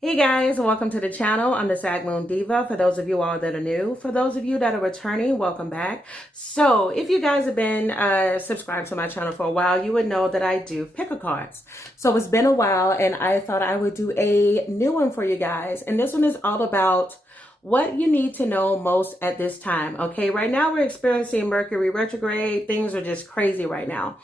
Hey guys, welcome to the channel. I'm the sagmoondiva. For those of you all that are new, for those of you that are returning, welcome back. So if you guys have been subscribed to my channel for a while, you would know that I do pick a cards. So it's been a while and I thought I would do a new one for you guys. And this one is all about what you need to know most at this time. Okay, right now we're experiencing Mercury retrograde. Things are just crazy right now.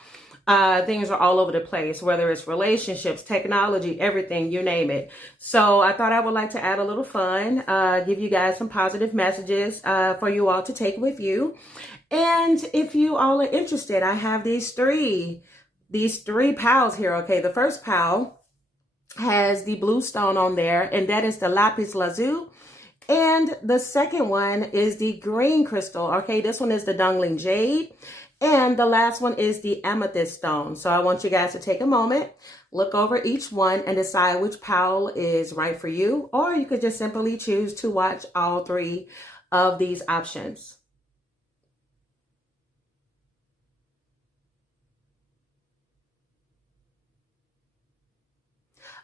Things are all over the place, whether it's relationships, technology, everything, you name it. So I thought I would like to add a little fun, give you guys some positive messages for you all to take with you. And if you all are interested, I have these three piles here. Okay, the first pile has the blue stone on there, and that is the lapis lazuli. And the second one is the green crystal. Okay, this one is the dangling jade. And the last one is the amethyst stone. So I want you guys to take a moment, look over each one and decide which pile is right for you. Or you could just simply choose to watch all three of these options.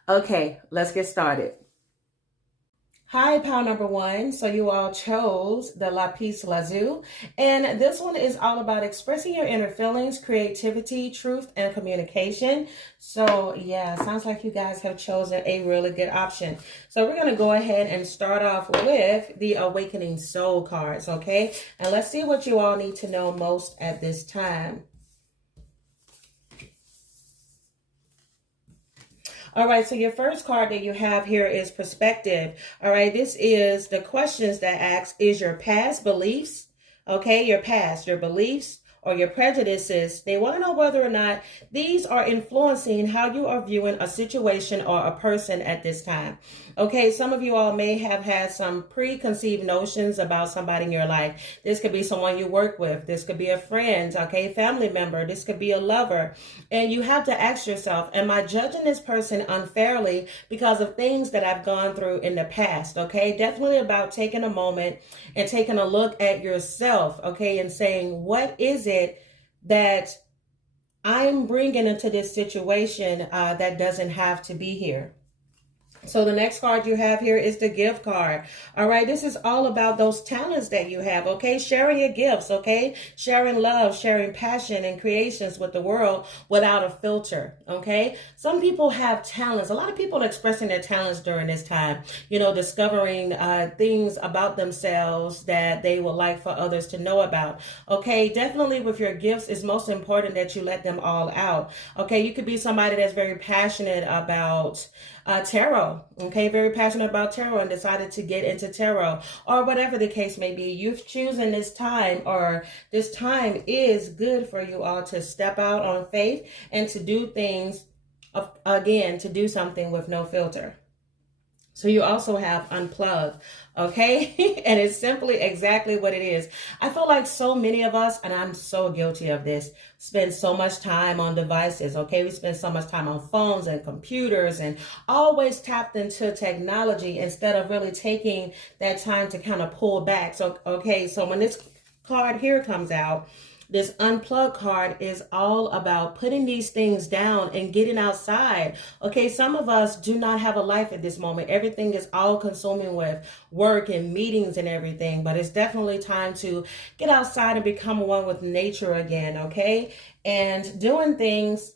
Okay, let's get started. Hi, pile number one. So you all chose the lapis lazuli, and this one is all about expressing your inner feelings, creativity, truth, and communication. So yeah, sounds like you guys have chosen a really good option. So we're going to go ahead and start off with the awakening soul cards, okay? And let's see what you all need to know most at this time. All right, so your first card that you have here is perspective. All right, this is the questions that ask, is your past beliefs, okay, your past, your beliefs, or your prejudices, they want to know whether or not these are influencing how you are viewing a situation or a person at this time. Okay, some of you all may have had some preconceived notions about somebody in your life. This could be someone you work with. This could be a friend, okay, family member. This could be a lover. And you have to ask yourself, am I judging this person unfairly because of things that I've gone through in the past? Okay, definitely about taking a moment and taking a look at yourself, okay, and saying, what is it that I'm bringing into this situation that doesn't have to be here? So the next card you have here is the gift card. All right, this is all about those talents that you have, okay? Sharing your gifts, okay? Sharing love, sharing passion and creations with the world without a filter, okay? Some people have talents. A lot of people are expressing their talents during this time, you know, discovering things about themselves that they would like for others to know about, okay? Definitely with your gifts, it's most important that you let them all out, okay? You could be somebody that's very passionate about tarot, okay, very passionate about tarot and decided to get into tarot, or whatever the case may be. You've chosen this time, or this time is good for you all to step out on faith and to do things, again, to do something with no filter. So you also have unplugged, okay? And it's simply exactly what it is. I feel like so many of us, and I'm so guilty of this, spend so much time on devices, okay? We spend so much time on phones and computers and always tapped into technology instead of really taking that time to kind of pull back. So, okay, so when this card here comes out, this unplug card is all about putting these things down and getting outside. Okay, some of us do not have a life at this moment. Everything is all consuming with work and meetings and everything, but it's definitely time to get outside and become one with nature again, okay? And doing things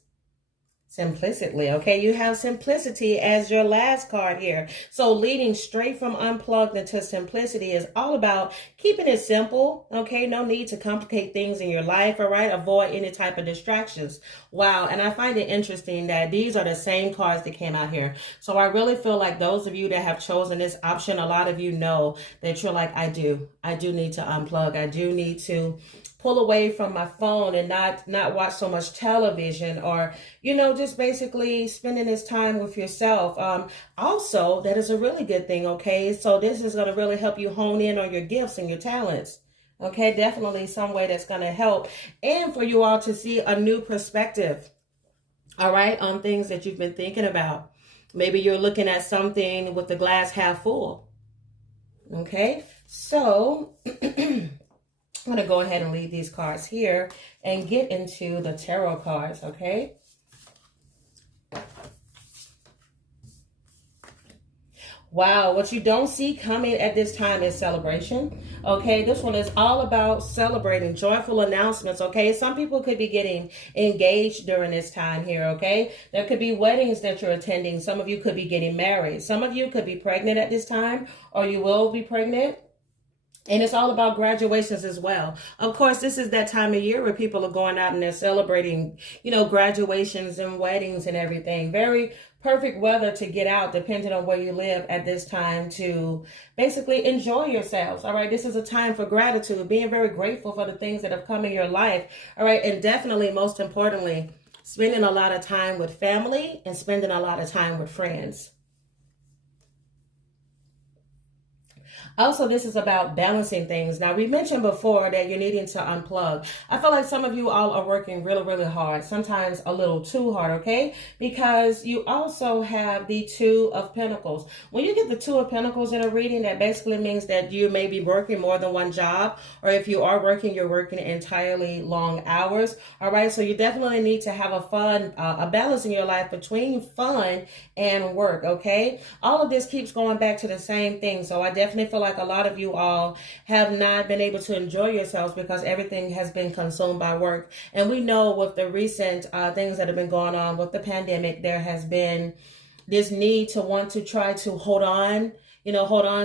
simplicity, okay? You have simplicity as your last card here. So leading straight from unplugged into simplicity is all about keeping it simple, okay? No need to complicate things in your life, all right? Avoid any type of distractions. Wow, and I find it interesting that these are the same cards that came out here. So I really feel like those of you that have chosen this option, a lot of you know that you're like, I do need to unplug. I do need to pull away from my phone and not watch so much television, or, you know, just basically spending this time with yourself. Also, that is a really good thing, okay? So this is going to really help you hone in on your gifts and your talents. Okay, definitely some way that's going to help, and for you all to see a new perspective, all right, on things that you've been thinking about. Maybe you're looking at something with the glass half full. Okay, so I'm going to go ahead and leave these cards here and get into the tarot cards, okay? Wow, what you don't see coming at this time is celebration. Okay, this one is all about celebrating joyful announcements. Okay, some people could be getting engaged during this time here. Okay, there could be weddings that you're attending. Some of you could be getting married. Some of you could be pregnant at this time, or you will be pregnant. And it's all about graduations as well. Of course, this is that time of year where people are going out and they're celebrating, graduations and weddings and everything. Very perfect weather to get out, depending on where you live at this time, to basically enjoy yourselves. All right. This is a time for gratitude, being very grateful for the things that have come in your life. All right. And definitely, most importantly, spending a lot of time with family and spending a lot of time with friends. Also, this is about balancing things. Now, we mentioned before that you're needing to unplug. I feel like some of you all are working really, really hard, sometimes a little too hard, okay? Because you also have the Two of Pentacles. When you get the Two of Pentacles in a reading, that basically means that you may be working more than one job, or if you are working, you're working entirely long hours, all right? So you definitely need to have a balance in your life between fun and work, okay? All of this keeps going back to the same thing, so I definitely feel like a lot of you all have not been able to enjoy yourselves because everything has been consumed by work. And we know with the recent things that have been going on with the pandemic, there has been this need to want to try to hold on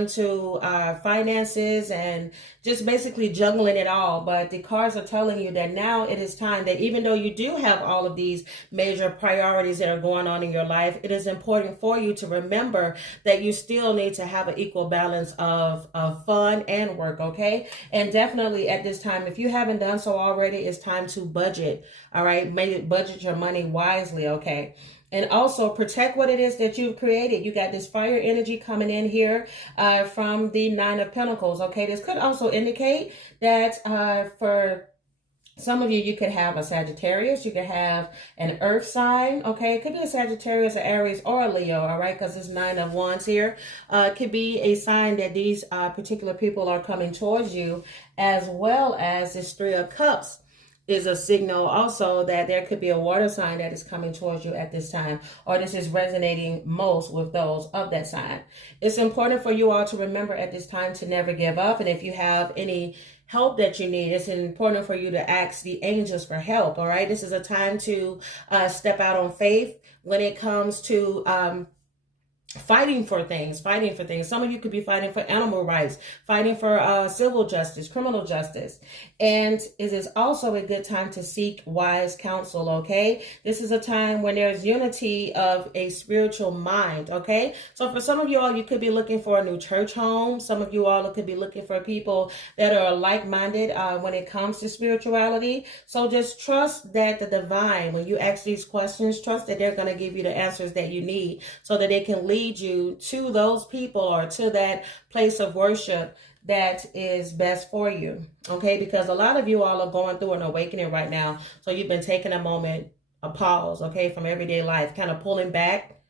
to finances and just basically juggling it all. But the cards are telling you that now it is time that even though you do have all of these major priorities that are going on in your life, it is important for you to remember that you still need to have an equal balance of fun and work, okay? And definitely at this time, if you haven't done so already, it's time to budget, all right? Maybe budget your money wisely, okay? And also protect what it is that you've created. You got this fire energy coming in here from the Nine of Pentacles. Okay, this could also indicate that for some of you, you could have a Sagittarius. You could have an earth sign. Okay, it could be a Sagittarius, an Aries, or a Leo. All right, because it's Nine of Wands here. It could be a sign that these particular people are coming towards you, as well as this Three of Cups is a signal also that there could be a water sign that is coming towards you at this time, or this is resonating most with those of that sign. It's important for you all to remember at this time to never give up. And if you have any help that you need, it's important for you to ask the angels for help. All right. This is a time to step out on faith when it comes to fighting for things. Some of you could be fighting for animal rights, fighting for civil justice, criminal justice. And it is also a good time to seek wise counsel, okay? This is a time when there's unity of a spiritual mind, okay? So for some of you all, you could be looking for a new church home. Some of you all could be looking for people that are like-minded when it comes to spirituality. So just trust that the divine, when you ask these questions, trust that they're going to give you the answers that you need so that they can lead you to those people or to that place of worship that is best for you, okay? Because a lot of you all are going through an awakening right now. So you've been taking a moment, a pause, okay, from everyday life, kind of pulling back,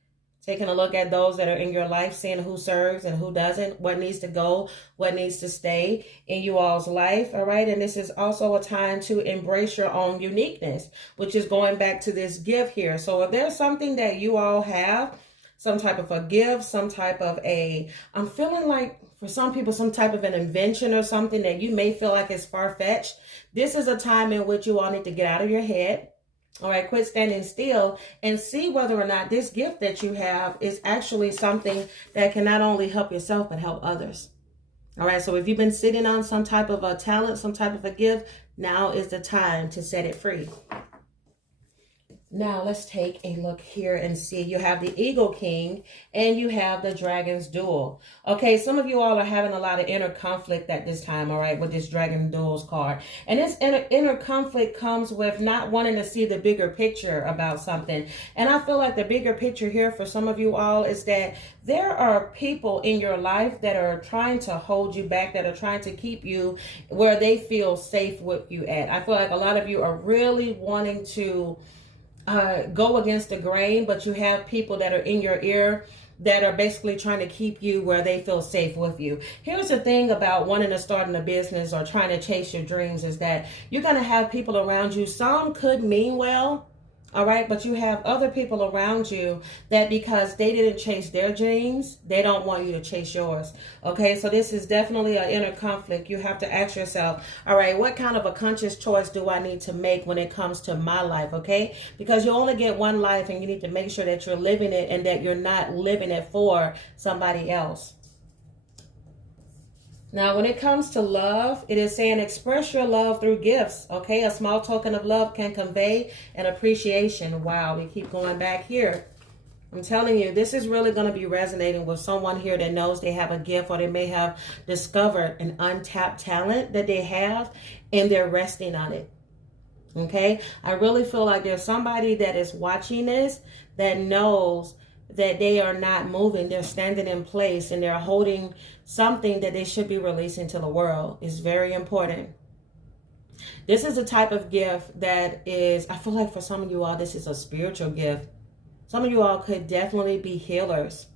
taking a look at those that are in your life, seeing who serves and who doesn't, what needs to go, what needs to stay in you all's life, all right? And this is also a time to embrace your own uniqueness, which is going back to this gift here. So if there's something that you all have, some type of a gift, some type of I'm feeling like for some people, some type of an invention or something that you may feel like is far-fetched. This is a time in which you all need to get out of your head. All right, quit standing still and see whether or not this gift that you have is actually something that can not only help yourself, but help others. All right, so if you've been sitting on some type of a talent, some type of a gift, now is the time to set it free. Now let's take a look here and see. You have the Eagle King and you have the Dragon's Duel. Okay, some of you all are having a lot of inner conflict at this time, all right, with this Dragon Duels card. And this inner conflict comes with not wanting to see the bigger picture about something. And I feel like the bigger picture here for some of you all is that there are people in your life that are trying to hold you back, that are trying to keep you where they feel safe with you at. I feel like a lot of you are really wanting to go against the grain, but you have people that are in your ear that are basically trying to keep you where they feel safe with you. Here's the thing about wanting to start a business or trying to chase your dreams is that you're going to have people around you. Some could mean well, All right, but you have other people around you that because they didn't chase their dreams, they don't want you to chase yours. Okay, so this is definitely an inner conflict. You have to ask yourself, all right, what kind of a conscious choice do I need to make when it comes to my life? Okay, because you only get one life and you need to make sure that you're living it and that you're not living it for somebody else. Now, when it comes to love, it is saying express your love through gifts. Okay, a small token of love can convey an appreciation. Wow, we keep going back here. I'm telling you, this is really going to be resonating with someone here that knows they have a gift, or they may have discovered an untapped talent that they have and they're resting on it. Okay, I really feel like there's somebody that is watching this that knows that they are not moving, they're standing in place, and they're holding something that they should be releasing to the world. Is very important. This is a type of gift that is, I feel like for some of you all, this is a spiritual gift. Some of you all could definitely be healers.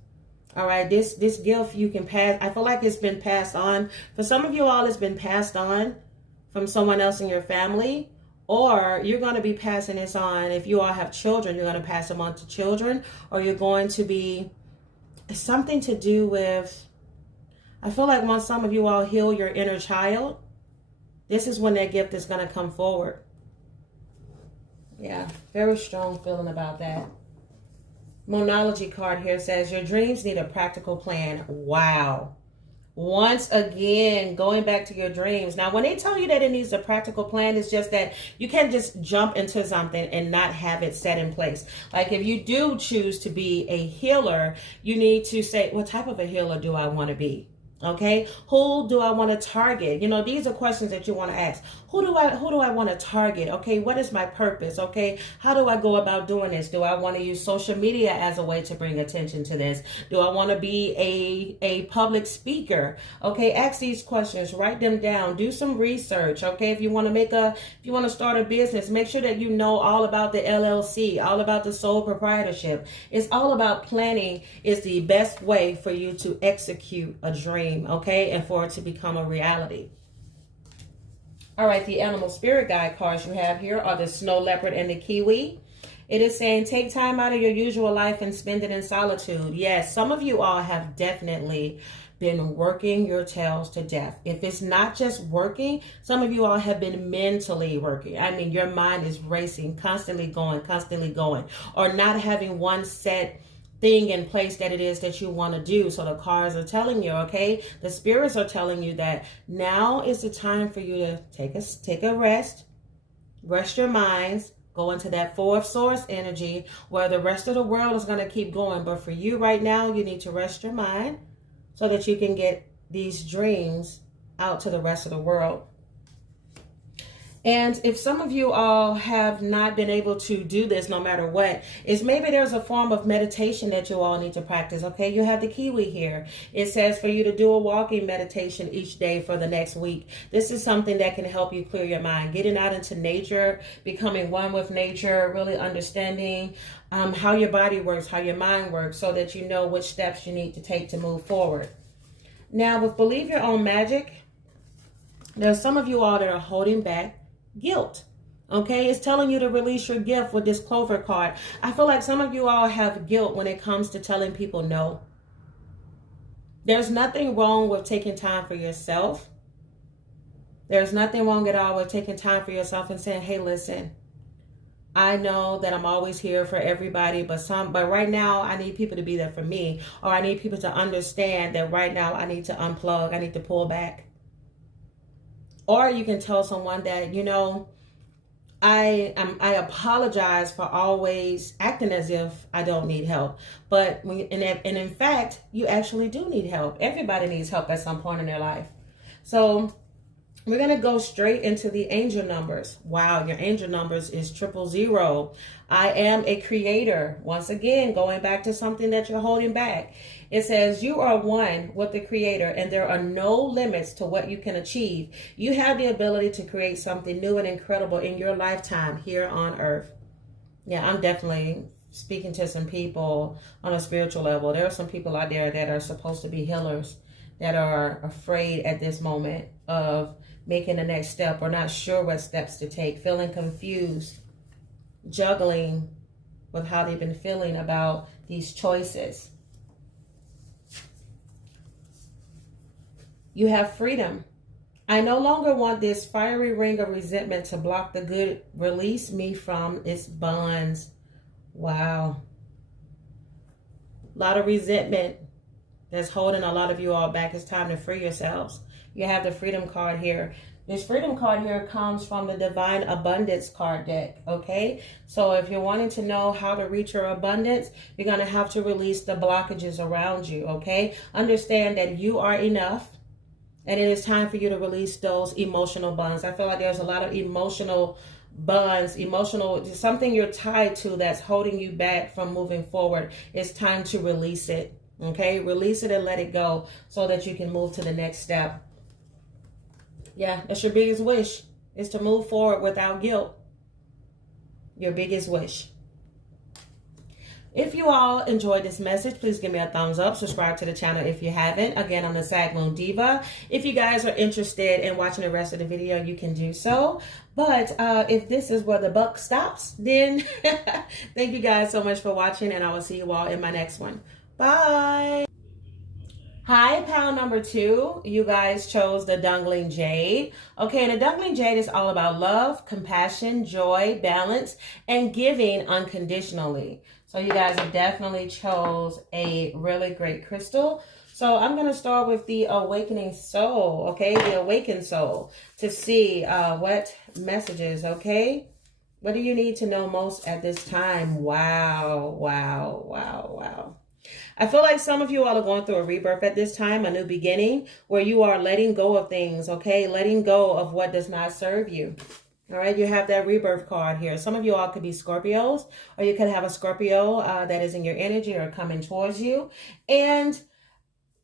All right, this gift you can pass. I feel like it's been passed on. For some of you all, it's been passed on from someone else in your family. Or you're going to be passing this on. If you all have children, you're going to pass them on to children. Or you're going to be something to do with, I feel like once some of you all heal your inner child, this is when that gift is going to come forward. Yeah, very strong feeling about that. Moonology card here says your dreams need a practical plan. Wow. Once again, going back to your dreams. Now, when they tell you that it needs a practical plan, it's just that you can't just jump into something and not have it set in place. Like if you do choose to be a healer, you need to say, what type of a healer do I want to be? Okay, who do I want to target? You know, these are questions that you want to ask. Who do I want to target? Okay, what is my purpose? Okay, how do I go about doing this? Do I want to use social media as a way to bring attention to this? Do I want to be a public speaker? Okay, ask these questions, write them down, do some research. Okay, if you want to start a business, make sure that you know all about the LLC, all about the sole proprietorship. It's all about planning is the best way for you to execute a dream. Okay, and for it to become a reality. All right, the animal spirit guide cards you have here are the snow leopard and the kiwi. It is saying take time out of your usual life and spend it in solitude. Yes, some of you all have definitely been working your tails to death. If it's not just working, some of you all have been mentally working. I mean, your mind is racing, constantly going, or not having one set thing in place that it is that you want to do. So the cards are telling you, okay, the spirits are telling you that now is the time for you to take a rest your minds, go into that fourth source energy where the rest of the world is going to keep going. But for you right now, you need to rest your mind so that you can get these dreams out to the rest of the world. And if some of you all have not been able to do this no matter what, is maybe there's a form of meditation that you all need to practice. Okay, you have the kiwi here. It says for you to do a walking meditation each day for the next week. This is something that can help you clear your mind. Getting out into nature, becoming one with nature, really understanding how your body works, how your mind works, so that you know which steps you need to take to move forward. Now, with Believe Your Own Magic, there's some of you all that are holding back guilt. Okay, it's telling you to release your gift with this clover card. I feel like some of you all have guilt when it comes to telling people no. There's nothing wrong with taking time for yourself. There's nothing wrong at all with taking time for yourself and saying, hey, listen, I know that I'm always here for everybody, but right now I need people to be there for me, or I need people to understand that right now I need to unplug, I need to pull back. Or you can tell someone that, you know, I apologize for always acting as if I don't need help. But in fact, you actually do need help. Everybody needs help at some point in their life. So we're going to go straight into the angel numbers. Wow, your angel numbers is 000. I am a creator. Once again, going back to something that you're holding back. It says you are one with the creator and there are no limits to what you can achieve. You have the ability to create something new and incredible in your lifetime here on earth. Yeah, I'm definitely speaking to some people on a spiritual level. There are some people out there that are supposed to be healers that are afraid at this moment of making the next step or not sure what steps to take, feeling confused. juggling with how they've been feeling about these choices. You have freedom. I no longer want this fiery ring of resentment to block the good. Release me from its bonds. Wow. A lot of resentment that's holding a lot of you all back. It's time to free yourselves. You have the freedom card here. This freedom card here comes from the Divine Abundance card deck, okay? So if you're wanting to know how to reach your abundance, you're going to have to release the blockages around you, okay? Understand that you are enough, and it is time for you to release those emotional bonds. I feel like there's a lot of emotional bonds, something you're tied to that's holding you back from moving forward. It's time to release it, okay? Release it and let it go so that you can move to the next step. Yeah, that's your biggest wish, is to move forward without guilt. Your biggest wish. If you all enjoyed this message, please give me a thumbs up. Subscribe to the channel if you haven't. Again, I'm the Sag Moon Diva. If you guys are interested in watching the rest of the video, you can do so. But if this is where the buck stops, then thank you guys so much for watching, and I will see you all in my next one. Bye. Hi, pile number 2. You guys chose the Dangling Jade. Okay, the Dangling Jade is all about love, compassion, joy, balance, and giving unconditionally. So you guys have definitely chose a really great crystal. So I'm going to start with the Awakening Soul, okay? The Awakened Soul, to see what messages, okay? What do you need to know most at this time? Wow, wow, wow, wow. I feel like some of you all are going through a rebirth at this time, a new beginning, where you are letting go of things, okay? Letting go of what does not serve you. All right, you have that rebirth card here. Some of you all could be Scorpios, or you could have a Scorpio that is in your energy or coming towards you. And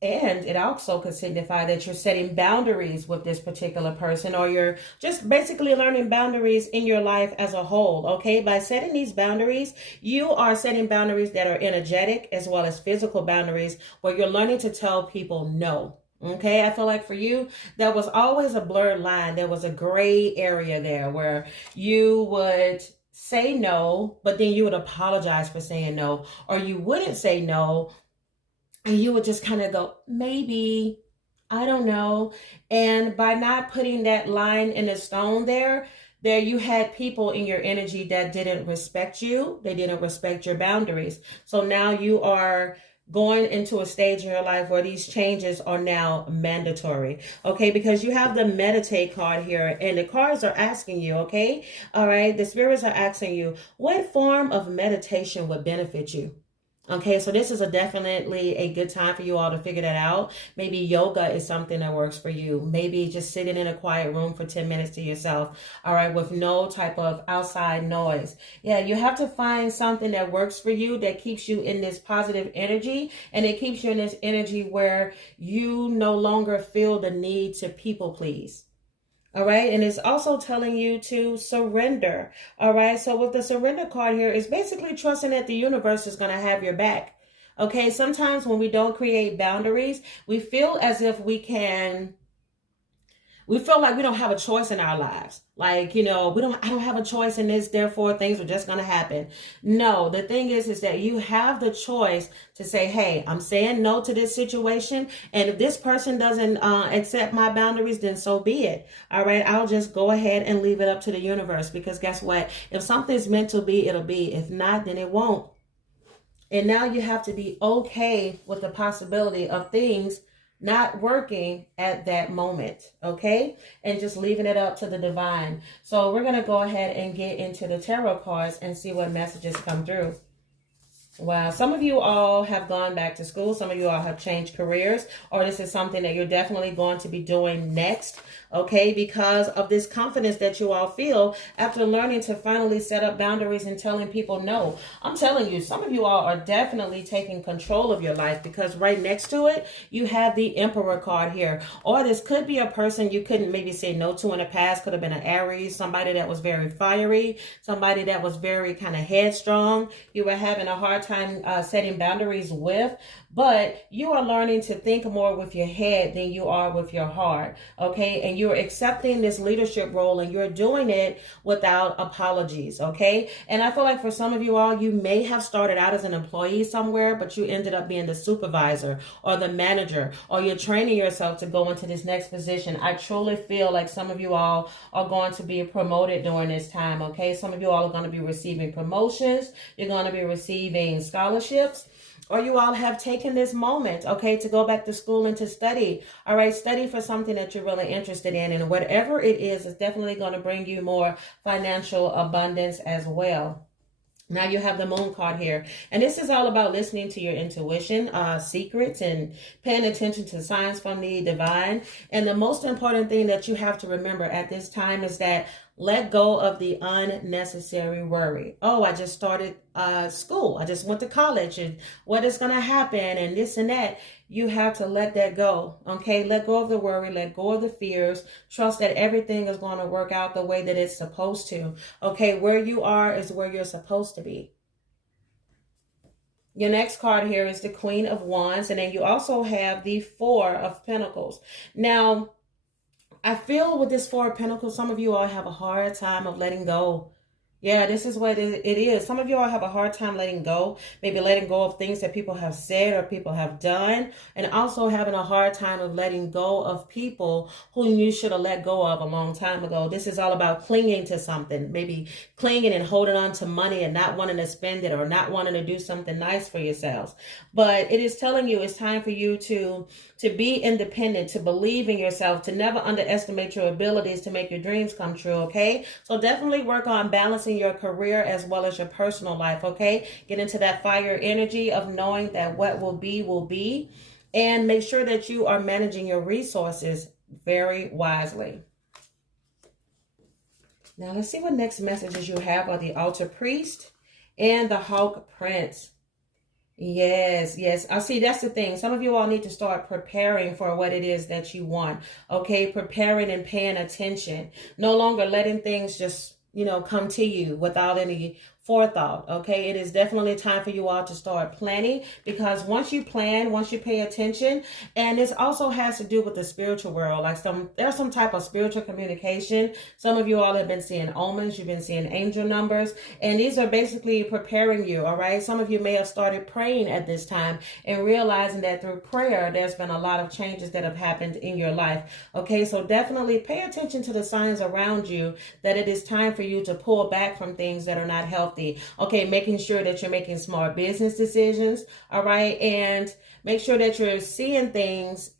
it also could signify that you're setting boundaries with this particular person, or you're just basically learning boundaries in your life as a whole, okay? By setting these boundaries, you are setting boundaries that are energetic as well as physical boundaries, where you're learning to tell people no. Okay, I feel like for you, there was always a blurred line. There was a gray area there where you would say no, but then you would apologize for saying no, or you wouldn't say no, and you would just kind of go, maybe, I don't know. And by not putting that line in the stone there you had people in your energy that didn't respect you. They didn't respect your boundaries. So now you are going into a stage in your life where these changes are now mandatory, okay? Because you have the Meditate card here, and the cards are asking you, okay? All right, the spirits are asking you, what form of meditation would benefit you? Okay, so this is definitely a good time for you all to figure that out. Maybe yoga is something that works for you. Maybe just sitting in a quiet room for 10 minutes to yourself, all right, with no type of outside noise. Yeah, you have to find something that works for you, that keeps you in this positive energy, and it keeps you in this energy where you no longer feel the need to people please. All right. And it's also telling you to surrender. All right. So with the surrender card here, it's basically trusting that the universe is going to have your back. Okay. Sometimes when we don't create boundaries, we feel as if we feel like we don't have a choice in our lives. Like, you know, I don't have a choice in this, therefore things are just going to happen. No, the thing is that you have the choice to say, hey, I'm saying no to this situation. And if this person doesn't accept my boundaries, then so be it. All right. I'll just go ahead and leave it up to the universe, because guess what? If something's meant to be, it'll be. If not, then it won't. And now you have to be okay with the possibility of things not working at that moment, okay? And just leaving it up to the divine. So we're going to go ahead and get into the tarot cards and see what messages come through. Wow, some of you all have gone back to school. Some of you all have changed careers, or this is something that you're definitely going to be doing next, okay? Because of this confidence that you all feel after learning to finally set up boundaries and telling people no. I'm telling you, some of you all are definitely taking control of your life, because right next to it, you have the Emperor card here. Or this could be a person you couldn't maybe say no to in the past. Could have been an Aries, somebody that was very fiery, somebody that was very kind of headstrong. You were having a hard time setting boundaries with, but you are learning to think more with your head than you are with your heart. Okay. And you're accepting this leadership role and you're doing it without apologies. Okay. And I feel like for some of you all, you may have started out as an employee somewhere, but you ended up being the supervisor or the manager, or you're training yourself to go into this next position. I truly feel like some of you all are going to be promoted during this time. Okay. Some of you all are going to be receiving promotions. You're going to be receiving scholarships. Or you all have taken this moment, okay, to go back to school and to study. All right, study for something that you're really interested in. And whatever it is, it's definitely going to bring you more financial abundance as well. Now you have the moon card here. And this is all about listening to your intuition, secrets, and paying attention to signs from the divine. And the most important thing that you have to remember at this time is that let go of the unnecessary worry. Oh, I just started school. I just went to college, and what is going to happen and this and that. You have to let that go. Okay. Let go of the worry. Let go of the fears. Trust that everything is going to work out the way that it's supposed to. Okay. Where you are is where you're supposed to be. Your next card here is the Queen of Wands. And then you also have the Four of Pentacles. Now, I feel with this Four of Pentacles, some of you all have a hard time of letting go. Yeah, this is what it is. Some of you all have a hard time letting go, maybe letting go of things that people have said or people have done, and also having a hard time of letting go of people who you should have let go of a long time ago. This is all about clinging to something, maybe clinging and holding on to money and not wanting to spend it or not wanting to do something nice for yourselves. But it is telling you it's time for you to be independent, to believe in yourself, to never underestimate your abilities to make your dreams come true, okay? So definitely work on balancing your career as well as your personal life, okay? Get into that fire energy of knowing that what will be, and make sure that you are managing your resources very wisely. Now let's see what next messages you have are the Altar Priest and the Hawk Prince. Yes. I see. That's the thing. Some of you all need to start preparing for what it is that you want. Okay. Preparing and paying attention. No longer letting things just, come to you without any forethought. Okay. It is definitely time for you all to start planning, because once you plan, once you pay attention, and this also has to do with the spiritual world, like there's some type of spiritual communication. Some of you all have been seeing omens, you've been seeing angel numbers, and these are basically preparing you. All right. Some of you may have started praying at this time and realizing that through prayer, there's been a lot of changes that have happened in your life. Okay. So definitely pay attention to the signs around you that it is time for you to pull back from things that are not healthy. Okay, making sure that you're making smart business decisions, all right, and make sure that you're seeing things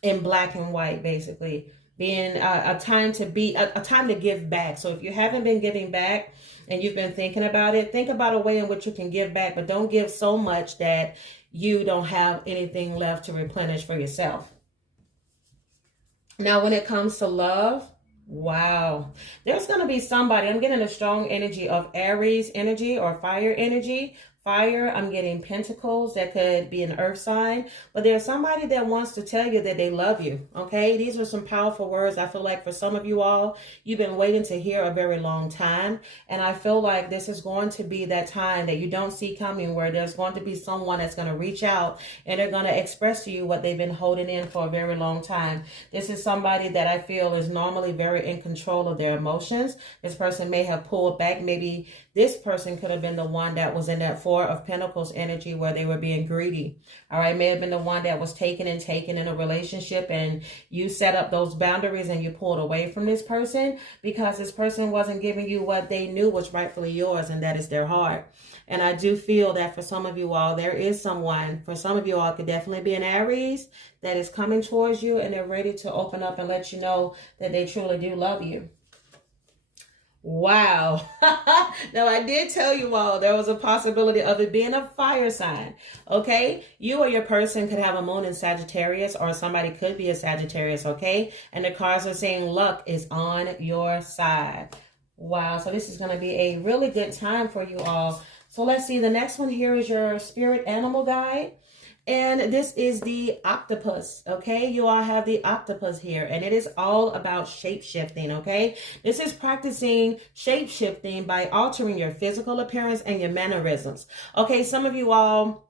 in black and white, basically, being a time to give back. So if you haven't been giving back and you've been thinking about it, think about a way in which you can give back, but don't give so much that you don't have anything left to replenish for yourself. Now, when it comes to love, wow, there's going to be somebody, I'm getting a strong energy of Aries energy or fire energy. Fire, I'm getting pentacles. That could be an earth sign, but there's somebody that wants to tell you that they love you. Okay, these are some powerful words. I feel like for some of you all, you've been waiting to hear a very long time, and I feel like this is going to be that time that you don't see coming, where there's going to be someone that's going to reach out and they're going to express to you what they've been holding in for a very long time. This is somebody that I feel is normally very in control of their emotions. This person may have pulled back. Maybe this person could have been the one that was in that Four of Pentacles energy where they were being greedy. All right. May have been the one that was taken in a relationship, and you set up those boundaries and you pulled away from this person because this person wasn't giving you what they knew was rightfully yours, and that is their heart. And I do feel that for some of you all, there is someone, for some of you all, could definitely be an Aries that is coming towards you, and they're ready to open up and let you know that they truly do love you. Wow. Now, I did tell you all there was a possibility of it being a fire sign. Okay. You or your person could have a moon in Sagittarius, or somebody could be a Sagittarius. Okay. And the cards are saying luck is on your side. Wow. So this is going to be a really good time for you all. So let's see. The next one here is your spirit animal guide. And this is the octopus, okay? You all have the octopus here, and it is all about shape-shifting, okay? This is practicing shape-shifting by altering your physical appearance and your mannerisms. Okay, some of you all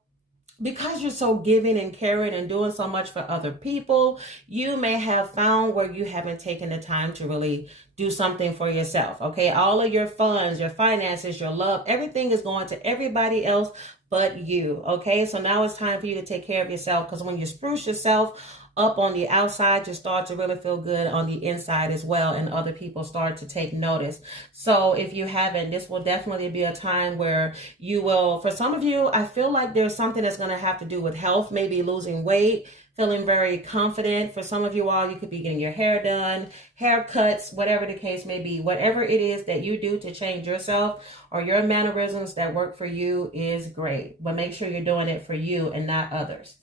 because you're so giving and caring and doing so much for other people, you may have found where you haven't taken the time to really do something for yourself. Okay. All of your funds, your finances, your love, everything is going to everybody else but you. Okay. So now it's time for you to take care of yourself, because when you spruce yourself up on the outside, you start to really feel good on the inside as well, and other people start to take notice. So if you haven't, this will definitely be a time where you will, for some of you, I feel like there's something that's going to have to do with health, maybe losing weight, feeling very confident. For some of you all, you could be getting your hair done, haircuts, whatever the case may be. Whatever it is that you do to change yourself or your mannerisms that work for you is great, but make sure you're doing it for you and not others.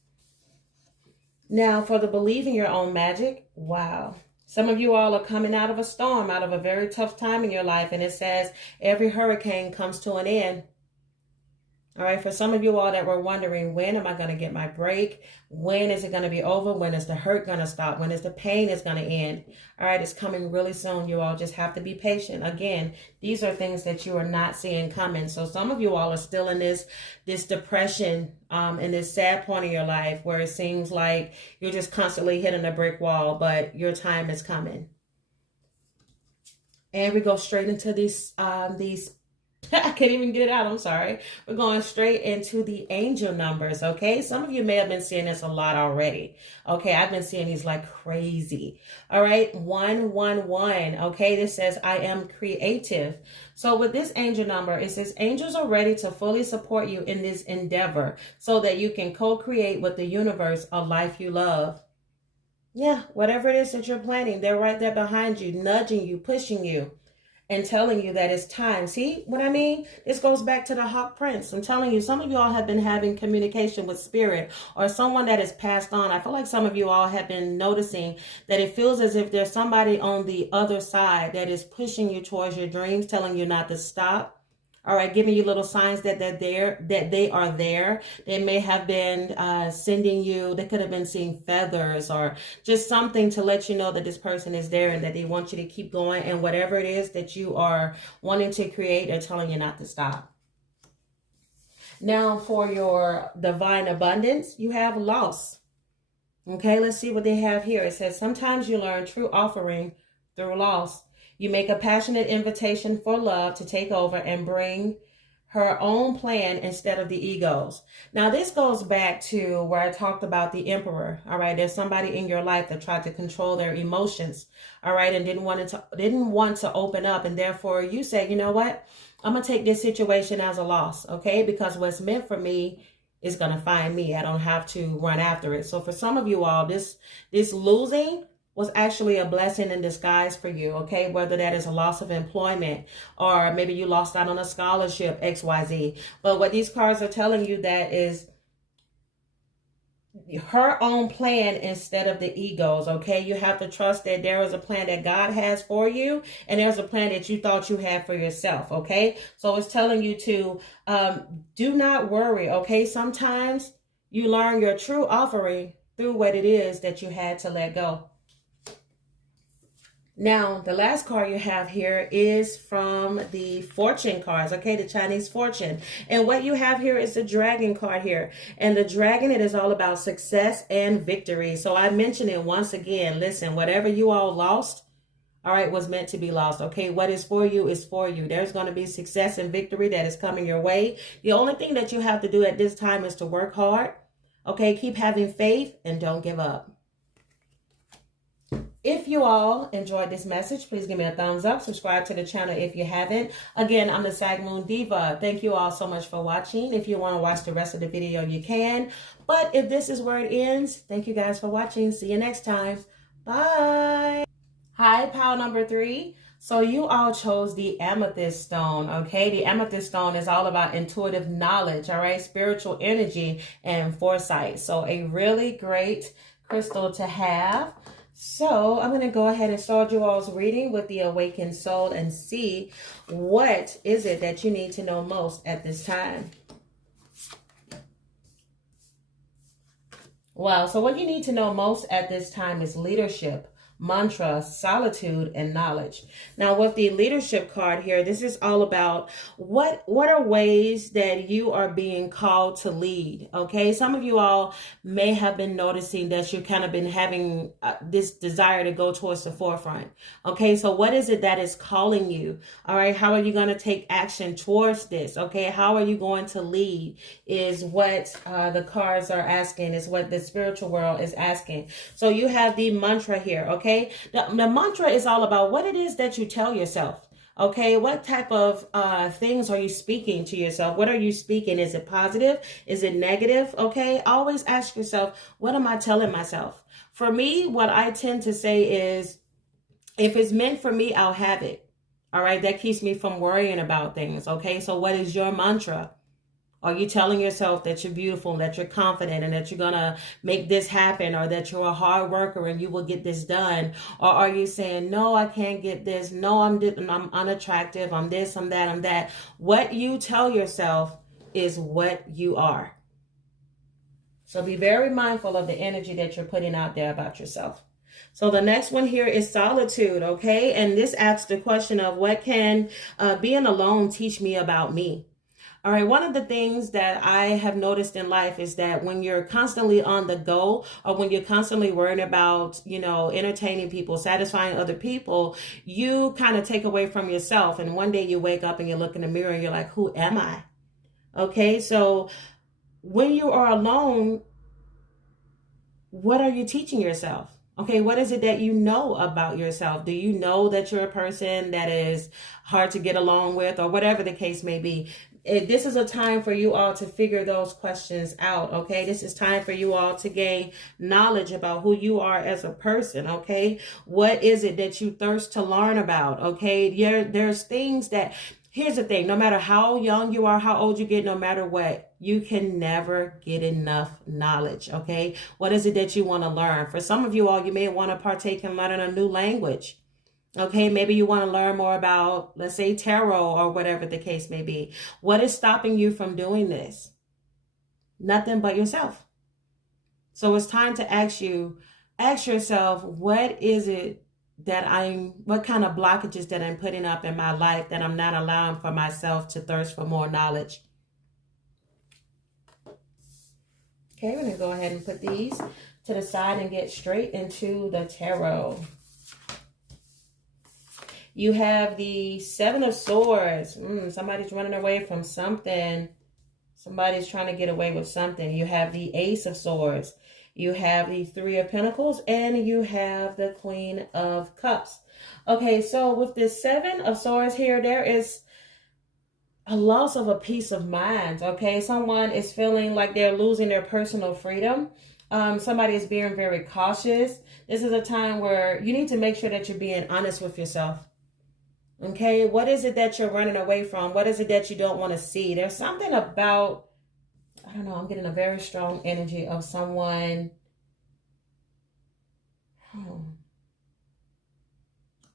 Now, for the believe in your own magic, wow. Some of you all are coming out of a storm, out of a very tough time in your life, and it says every hurricane comes to an end. All right, for some of you all that were wondering, when am I going to get my break? When is it going to be over? When is the hurt going to stop? When is the pain is going to end? All right, it's coming really soon. You all just have to be patient. Again, these are things that you are not seeing coming. So some of you all are still in this depression, in this sad point in your life where it seems like you're just constantly hitting a brick wall, but your time is coming. And we go straight into these I can't even get it out. I'm sorry. We're going straight into the angel numbers. Okay. Some of you may have been seeing this a lot already. Okay. I've been seeing these like crazy. All right. 111. Okay. This says, I am creative. So with this angel number, it says angels are ready to fully support you in this endeavor so that you can co-create with the universe a life you love. Yeah. Whatever it is that you're planning, they're right there behind you, nudging you, pushing you, and telling you that it's time. See what I mean? This goes back to the Hawk Prince. I'm telling you, some of you all have been having communication with spirit or someone that has passed on. I feel like some of you all have been noticing that it feels as if there's somebody on the other side that is pushing you towards your dreams, telling you not to stop. All right, giving you little signs that they're there, that they are there. They may have been sending you, they could have been seeing feathers or just something to let you know that this person is there and that they want you to keep going. And whatever it is that you are wanting to create, they're telling you not to stop. Now for your divine abundance, you have loss. Okay, let's see what they have here. It says, sometimes you learn true offering through loss. You make a passionate invitation for love to take over and bring her own plan instead of the egos. Now, this goes back to where I talked about the emperor. All right. There's somebody in your life that tried to control their emotions. All right. And didn't want to open up. And therefore you say, you know what? I'm going to take this situation as a loss. Okay. Because what's meant for me is going to find me. I don't have to run after it. So for some of you all, this losing was actually a blessing in disguise for you, okay? Whether that is a loss of employment or maybe you lost out on a scholarship, XYZ. But what these cards are telling you that is her own plan instead of the egos, okay? You have to trust that there is a plan that God has for you and there's a plan that you thought you had for yourself, okay? So it's telling you to do not worry, okay? Sometimes you learn your true offering through what it is that you had to let go. Now, the last card you have here is from the fortune cards, okay, the Chinese fortune. And what you have here is the dragon card here. And the dragon, it is all about success and victory. So I mention it once again. Listen, whatever you all lost, all right, was meant to be lost, okay? What is for you is for you. There's going to be success and victory that is coming your way. The only thing that you have to do at this time is to work hard, okay? Keep having faith and don't give up. If you all enjoyed this message, please give me a thumbs up. Subscribe to the channel if you haven't. Again, I'm the Sagmoondiva. Thank you all so much for watching. If you want to watch the rest of the video, you can. But if this is where it ends, thank you guys for watching. See you next time. Bye. Hi, pile number 3. So you all chose the amethyst stone, okay? The amethyst stone is all about intuitive knowledge, all right? Spiritual energy and foresight. So a really great crystal to have. So I'm going to go ahead and start you all's reading with the awakened soul and see what is it that you need to know most at this time. Wow. So what you need to know most at this time is leadership, mantra, solitude, and knowledge. Now with the leadership card here, this is all about what are ways that you are being called to lead. Okay, some of you all may have been noticing that you've kind of been having this desire to go towards the forefront. Okay, so what is it that is calling you? All right, how are you going to take action towards this? Okay, how are you going to lead is what the cards are asking, is what the spiritual world is asking. So you have the mantra here. Okay, the mantra is all about what it is that you tell yourself. Okay, what type of things are you speaking to yourself? What are you speaking? Is it positive? Is it negative? Okay, always ask yourself, what am I telling myself? For me, what I tend to say is, if it's meant for me, I'll have it. All right, that keeps me from worrying about things. Okay, so what is your mantra? Are you telling yourself that you're beautiful, that you're confident, and that you're going to make this happen, or that you're a hard worker and you will get this done? Or are you saying, no, I can't get this. No, I'm unattractive. I'm this, I'm that, I'm that. What you tell yourself is what you are. So be very mindful of the energy that you're putting out there about yourself. So the next one here is solitude, okay? And this asks the question of, what can being alone teach me about me? All right, one of the things that I have noticed in life is that when you're constantly on the go, or when you're constantly worrying about, entertaining people, satisfying other people, you kind of take away from yourself. And one day you wake up and you look in the mirror and you're like, who am I? Okay, so when you are alone, what are you teaching yourself? Okay, what is it that you know about yourself? Do you know that you're a person that is hard to get along with, or whatever the case may be? This is a time for you all to figure those questions out, okay? This is time for you all to gain knowledge about who you are as a person, okay? What is it that you thirst to learn about, okay? There's things that... Here's the thing, no matter how young you are, how old you get, no matter what, you can never get enough knowledge, okay? What is it that you want to learn? For some of you all, you may want to partake in learning a new language, okay? Maybe you want to learn more about, let's say, tarot, or whatever the case may be. What is stopping you from doing this? Nothing but yourself. So it's time to ask yourself, what is it what kind of blockages that I'm putting up in my life that I'm not allowing for myself to thirst for more knowledge? Okay, we're going to go ahead and put these to the side and get straight into the tarot. You have the Seven of Swords. Somebody's running away from something. Somebody's trying to get away with something. You have the Ace of Swords. You have the Three of Pentacles, and you have the Queen of Cups. Okay, so with this Seven of Swords here, there is a loss of a peace of mind, okay? Someone is feeling like they're losing their personal freedom. Somebody is being very cautious. This is a time where you need to make sure that you're being honest with yourself. Okay, what is it that you're running away from? What is it that you don't want to see? There's something about... I don't know, I'm getting a very strong energy of someone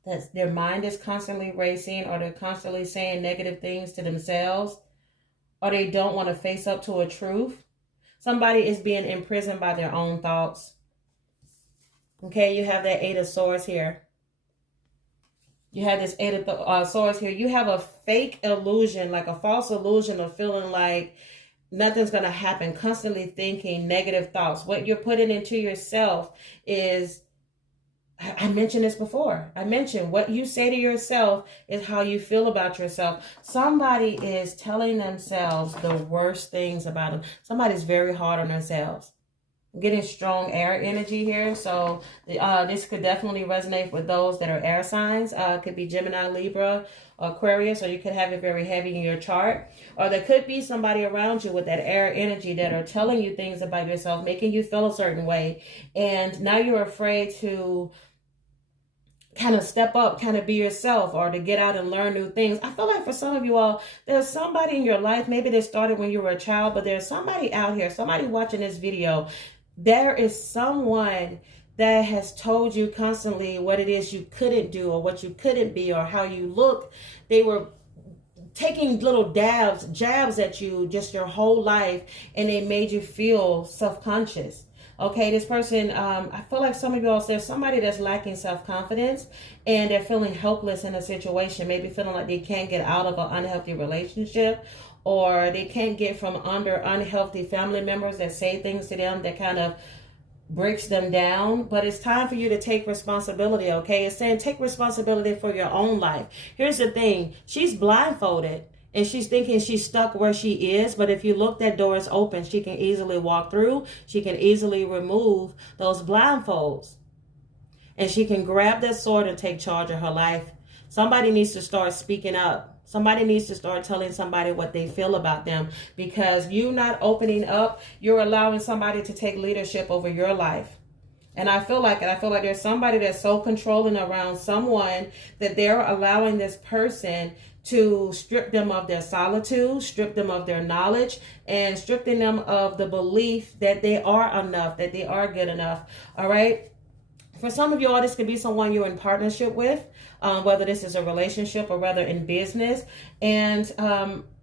that their mind is constantly racing, or they're constantly saying negative things to themselves, or they don't want to face up to a truth. Somebody is being imprisoned by their own thoughts. Okay, you have that Eight of Swords here. You have this Eight of Swords here. You have a fake illusion, like a false illusion of feeling like nothing's going to happen, constantly thinking negative thoughts. What you're putting into yourself is, I mentioned this before. I mentioned what you say to yourself is how you feel about yourself. Somebody is telling themselves the worst things about them. Somebody's very hard on themselves. I'm getting strong air energy here. So this could definitely resonate with those that are air signs. It could be Gemini, Libra, Aquarius, or you could have it very heavy in your chart. Or there could be somebody around you with that air energy that are telling you things about yourself, making you feel a certain way. And now you're afraid to kind of step up, kind of be yourself, or to get out and learn new things. I feel like for some of you all, there's somebody in your life, maybe they started when you were a child, but there's somebody out here, somebody watching this video. There is someone that has told you constantly what it is you couldn't do, or what you couldn't be, or how you look. They were taking little jabs at you just your whole life, and they made you feel self-conscious. Okay, this person, I feel like some of y'all, there's somebody that's lacking self-confidence and they're feeling helpless in a situation, maybe feeling like they can't get out of an unhealthy relationship, or they can't get from under unhealthy family members that say things to them that kind of breaks them down. But it's time for you to take responsibility, okay? It's saying take responsibility for your own life. Here's the thing. She's blindfolded and she's thinking she's stuck where she is. But if you look, that door is open. She can easily walk through. She can easily remove those blindfolds. And she can grab that sword and take charge of her life. Somebody needs to start speaking up. Somebody needs to start telling somebody what they feel about them, because you not opening up, you're allowing somebody to take leadership over your life. And I feel like it. I feel like there's somebody that's so controlling around someone that they're allowing this person to strip them of their solitude, strip them of their knowledge, and stripping them of the belief that they are enough, that they are good enough. All right. For some of y'all, this could be someone you're in partnership with, whether this is a relationship or whether in business. And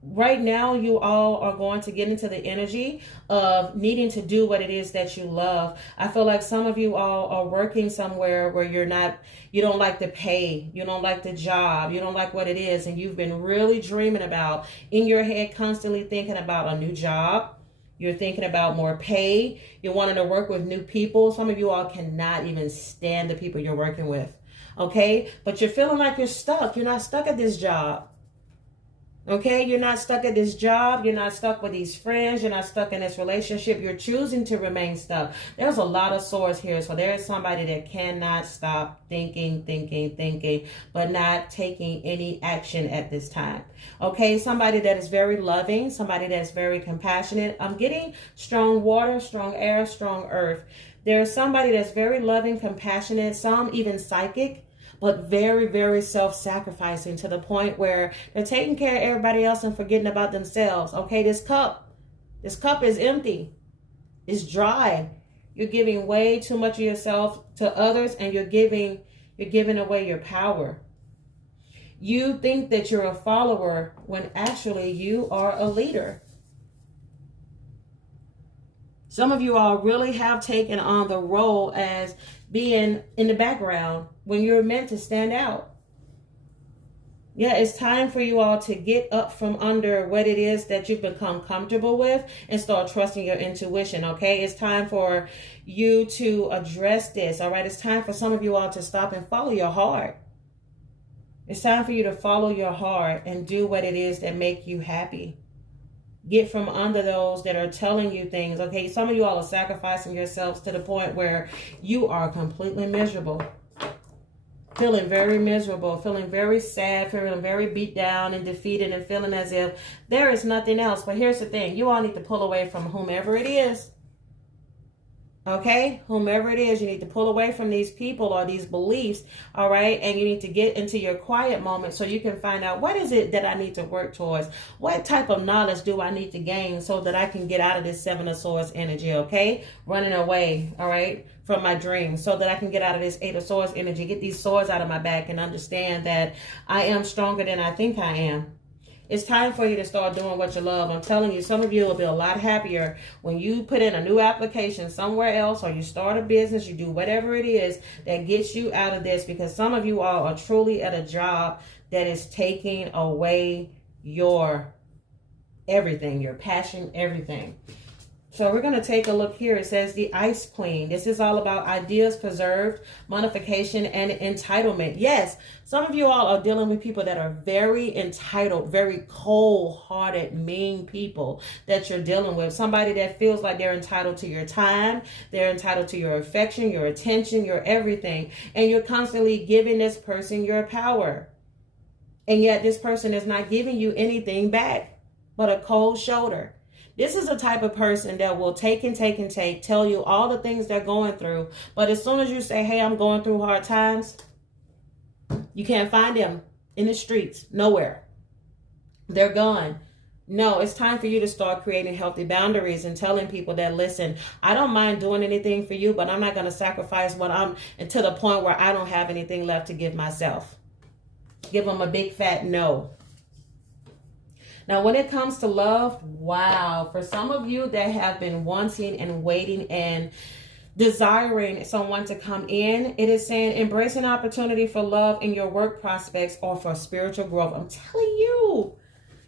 right now, you all are going to get into the energy of needing to do what it is that you love. I feel like some of you all are working somewhere where you don't like the pay, you don't like the job, you don't like what it is, and you've been really dreaming about, in your head, constantly thinking about a new job. You're thinking about more pay. You're wanting to work with new people. Some of you all cannot even stand the people you're working with. Okay? But you're feeling like you're stuck. You're not stuck at this job. Okay? You're not stuck at this job. You're not stuck with these friends. You're not stuck in this relationship. You're choosing to remain stuck. There's a lot of swords here. So there is somebody that cannot stop thinking, but not taking any action at this time. Okay? Somebody that is very loving. Somebody that's very compassionate. I'm getting strong water, strong air, strong earth. There's somebody that's very loving, compassionate, some even psychic, but very, very self-sacrificing to the point where they're taking care of everybody else and forgetting about themselves. Okay, this cup is empty. It's dry. You're giving way too much of yourself to others, and you're giving away your power. You think that you're a follower when actually you are a leader. Some of you all really have taken on the role as being in the background when you're meant to stand out. Yeah, it's time for you all to get up from under what it is that you've become comfortable with and start trusting your intuition, okay? It's time for you to address this, all right? It's time for some of you all to stop and follow your heart. It's time for you to follow your heart and do what it is that make you happy. Get from under those that are telling you things, okay? Some of you all are sacrificing yourselves to the point where you are completely miserable. Feeling very miserable, feeling very sad, feeling very beat down and defeated, and feeling as if there is nothing else. But here's the thing. You all need to pull away from whomever it is. Okay? Whomever it is, you need to pull away from these people or these beliefs, all right? And you need to get into your quiet moment so you can find out, what is it that I need to work towards? What type of knowledge do I need to gain so that I can get out of this Seven of Swords energy, okay? Running away, all right, from my dreams, so that I can get out of this Eight of Swords energy, get these swords out of my back and understand that I am stronger than I think I am. It's time for you to start doing what you love. I'm telling you, some of you will be a lot happier when you put in a new application somewhere else, or you start a business, you do whatever it is that gets you out of this, because some of you all are truly at a job that is taking away your everything, your passion, everything. So we're going to take a look here. It says the Ice Queen. This is all about ideas preserved, modification, and entitlement. Yes, some of you all are dealing with people that are very entitled, very cold-hearted, mean people that you're dealing with. Somebody that feels like they're entitled to your time. They're entitled to your affection, your attention, your everything. And you're constantly giving this person your power. And yet this person is not giving you anything back but a cold shoulder. This is a type of person that will take, tell you all the things they're going through. But as soon as you say, hey, I'm going through hard times, you can't find them in the streets, nowhere. They're gone. No, it's time for you to start creating healthy boundaries and telling people that, listen, I don't mind doing anything for you, but I'm not going to sacrifice what I'm to the point where I don't have anything left to give myself. Give them a big fat no. Now, when it comes to love, wow, for some of you that have been wanting and waiting and desiring someone to come in. It is saying embrace an opportunity for love in your work prospects or for spiritual growth. I'm telling you,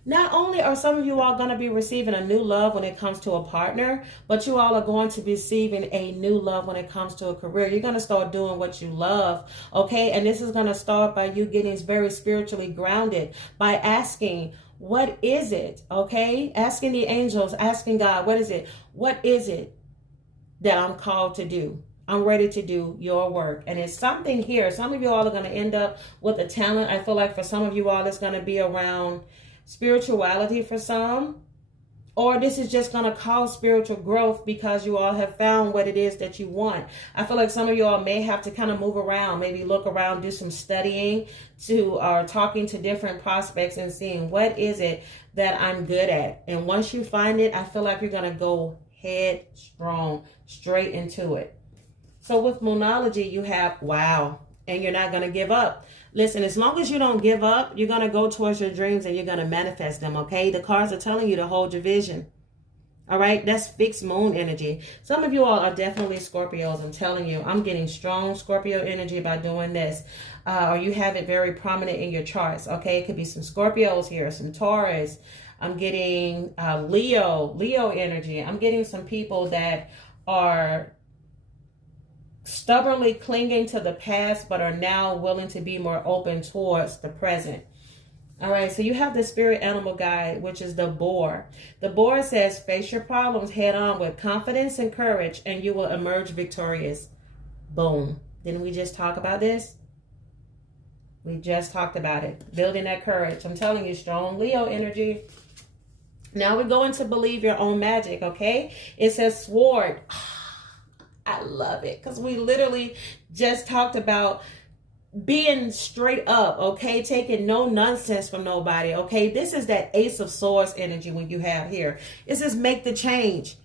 not only are some of you all going to be receiving a new love when it comes to a partner, but you all are going to be receiving a new love when it comes to a career. You're going to start doing what you love, okay? And this is going to start by you getting very spiritually grounded by asking, what is it, okay? Asking the angels, asking God, what is it? What is it that I'm called to do? I'm ready to do your work. And it's something here. Some of you all are going to end up with a talent. I feel like for some of you all, it's going to be around spirituality for some, or this is just going to cause spiritual growth because you all have found what it is that you want. I feel like some of you all may have to kind of move around, maybe look around, do some studying or talking to different prospects and seeing what is it that I'm good at. And once you find it, I feel like you're going to go headstrong straight into it. So with Moonology, you have wow, and you're not going to give up. Listen, as long as you don't give up, you're going to go towards your dreams and you're going to manifest them, okay? The cards are telling you to hold your vision. All right? That's fixed moon energy. Some of you all are definitely Scorpios. I'm telling you, I'm getting strong Scorpio energy by doing this. Or you have it very prominent in your charts, okay? It could be some Scorpios here, some Taurus. I'm getting Leo energy. I'm getting some people that are stubbornly clinging to the past but are now willing to be more open towards the present. All right, so you have the spirit animal guide, which is the boar. The boar says face your problems head on with confidence and courage and you will emerge victorious. Boom. Didn't we just talk about this? We just talked about it. Building that courage. I'm telling you, strong Leo energy. Now we're going to believe your own magic, okay? It says sword. I love it because we literally just talked about being straight up, okay? Taking no nonsense from nobody, okay? This is that Ace of Swords energy when you have here. It says make the change.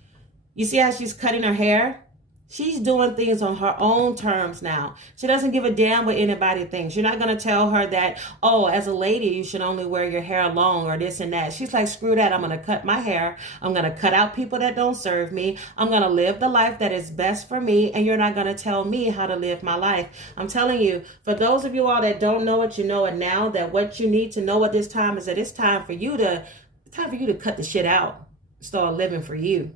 You see how she's cutting her hair? She's doing things on her own terms now. She doesn't give a damn what anybody thinks. You're not going to tell her that, oh, as a lady, you should only wear your hair long or this and that. She's like, screw that. I'm going to cut my hair. I'm going to cut out people that don't serve me. I'm going to live the life that is best for me. And you're not going to tell me how to live my life. I'm telling you, for those of you all that don't know it, you know it now, that what you need to know at this time is that it's time for you to cut the shit out. Start living for you.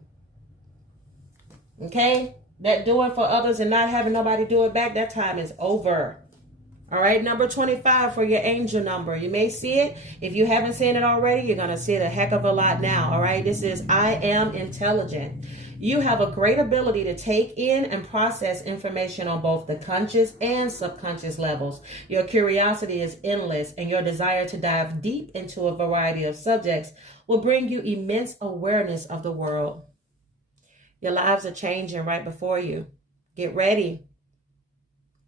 Okay? That doing for others and not having nobody do it back, that time is over. All right, number 25 for your angel number. You may see it. If you haven't seen it already, you're going to see it a heck of a lot now. All right, this is I am intelligent. You have a great ability to take in and process information on both the conscious and subconscious levels. Your curiosity is endless, and your desire to dive deep into a variety of subjects will bring you immense awareness of the world. Your lives are changing right before you. Get ready.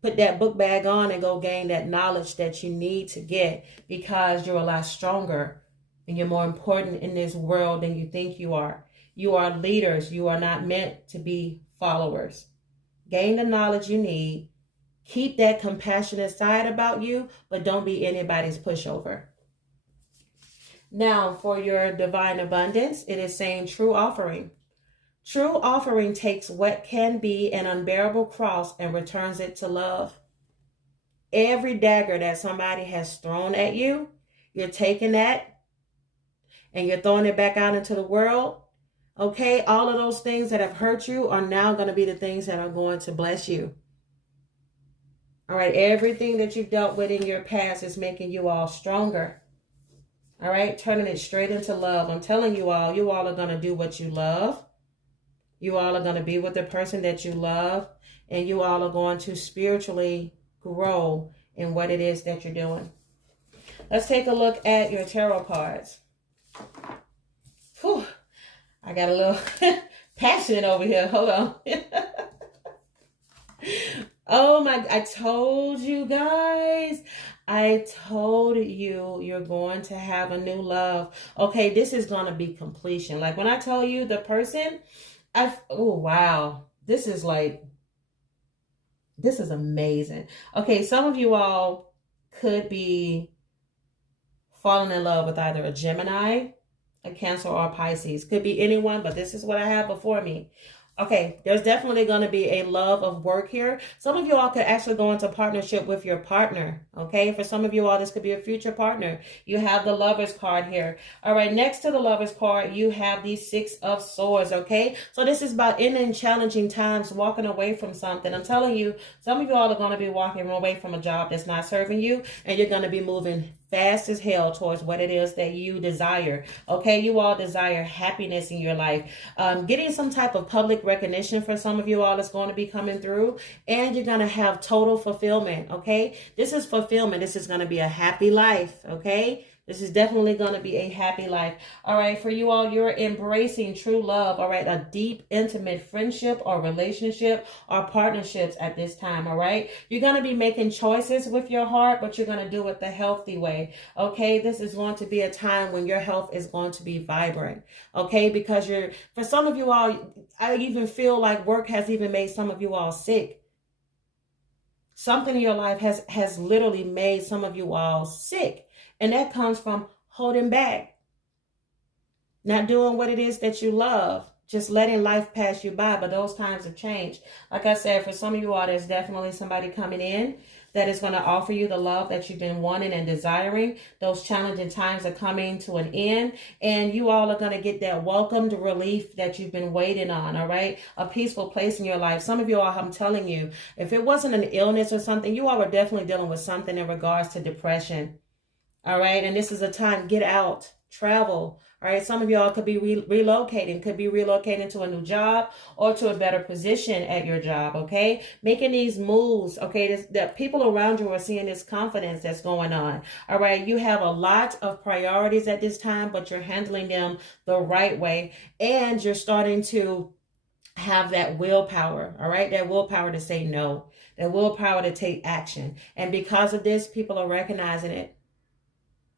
Put that book bag on and go gain that knowledge that you need to get, because you're a lot stronger and you're more important in this world than you think you are. You are leaders. You are not meant to be followers. Gain the knowledge you need. Keep that compassionate side about you, but don't be anybody's pushover. Now, for your divine abundance, it is saying true offering. True offering takes what can be an unbearable cross and returns it to love. Every dagger that somebody has thrown at you, you're taking that and you're throwing it back out into the world. Okay, all of those things that have hurt you are now going to be the things that are going to bless you. All right, everything that you've dealt with in your past is making you all stronger. All right, turning it straight into love. I'm telling you all are going to do what you love. You all are going to be with the person that you love, and you all are going to spiritually grow in what it is that you're doing. Let's take a look at your tarot cards. Whew. I got a little passionate over here. Hold on. Oh my, I told you guys. I told you you're going to have a new love. Okay, this is going to be completion. Like when I tell you the person, oh, wow. This is amazing. Okay, some of you all could be falling in love with either a Gemini, a Cancer, or a Pisces. Could be anyone, but this is what I have before me. Okay, there's definitely going to be a love of work here. Some of you all could actually go into partnership with your partner. Okay, for some of you all, this could be a future partner. You have the Lover's card here. All right, next to the Lover's card, you have the Six of Swords. Okay, so this is about ending challenging times, walking away from something. I'm telling you, some of you all are going to be walking away from a job that's not serving you, and you're going to be moving fast as hell towards what it is that you desire. Okay, you all desire happiness in your life. Getting some type of public recognition for some of you all is going to be coming through, and you're going to have total fulfillment. Okay, this is fulfillment. This is going to be a happy life. Okay, this is definitely going to be a happy life. All right, for you all, you're embracing true love. All right, a deep, intimate friendship or relationship or partnerships at this time. All right, you're going to be making choices with your heart, but you're going to do it the healthy way. Okay, this is going to be a time when your health is going to be vibrant. Okay, because for some of you all, I even feel like work has even made some of you all sick. Something in your life has literally made some of you all sick. And that comes from holding back, not doing what it is that you love, just letting life pass you by. But those times have changed. Like I said, for some of you all, there's definitely somebody coming in that is going to offer you the love that you've been wanting and desiring. Those challenging times are coming to an end, and you all are going to get that welcomed relief that you've been waiting on. All right, a peaceful place in your life. Some of you all, I'm telling you, if it wasn't an illness or something, you all are definitely dealing with something in regards to depression. All right, and this is a time, get out, travel. All right, some of y'all could be relocating to a new job or to a better position at your job. Okay, making these moves. Okay, that people around you are seeing this confidence that's going on. All right, you have a lot of priorities at this time, but you're handling them the right way, and you're starting to have that willpower. All right, that willpower to say no, that willpower to take action, and because of this, people are recognizing it.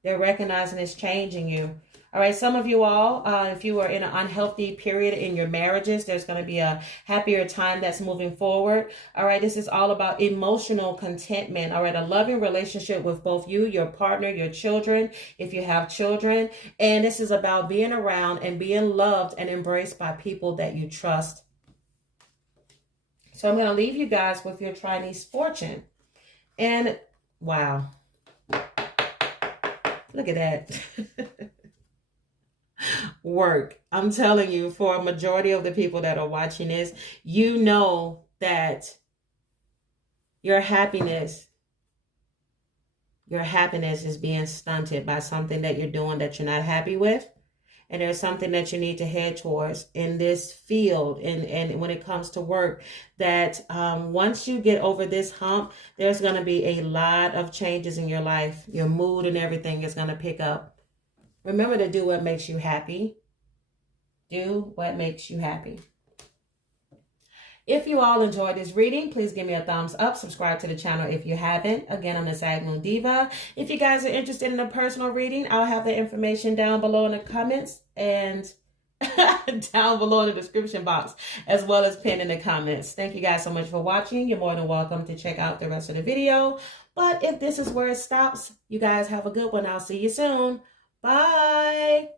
They're recognizing it's changing you. All right, some of you all, if you are in an unhealthy period in your marriages, there's going to be a happier time that's moving forward. All right, this is all about emotional contentment. All right, a loving relationship with both you, your partner, your children, if you have children. And this is about being around and being loved and embraced by people that you trust. So I'm going to leave you guys with your Chinese fortune. And wow. Look at that. Work. I'm telling you, for a majority of the people that are watching this, you know that your happiness is being stunted by something that you're doing that you're not happy with. And there's something that you need to head towards in this field. And when it comes to work, that once you get over this hump, there's going to be a lot of changes in your life. Your mood and everything is going to pick up. Remember to do what makes you happy. Do what makes you happy. If you all enjoyed this reading, please give me a thumbs up. Subscribe to the channel if you haven't. Again, I'm the Sag Moon Diva. If you guys are interested in a personal reading, I'll have the information down below in the comments and down below in the description box, as well as pinned in the comments. Thank you guys so much for watching. You're more than welcome to check out the rest of the video. But if this is where it stops, you guys have a good one. I'll see you soon. Bye.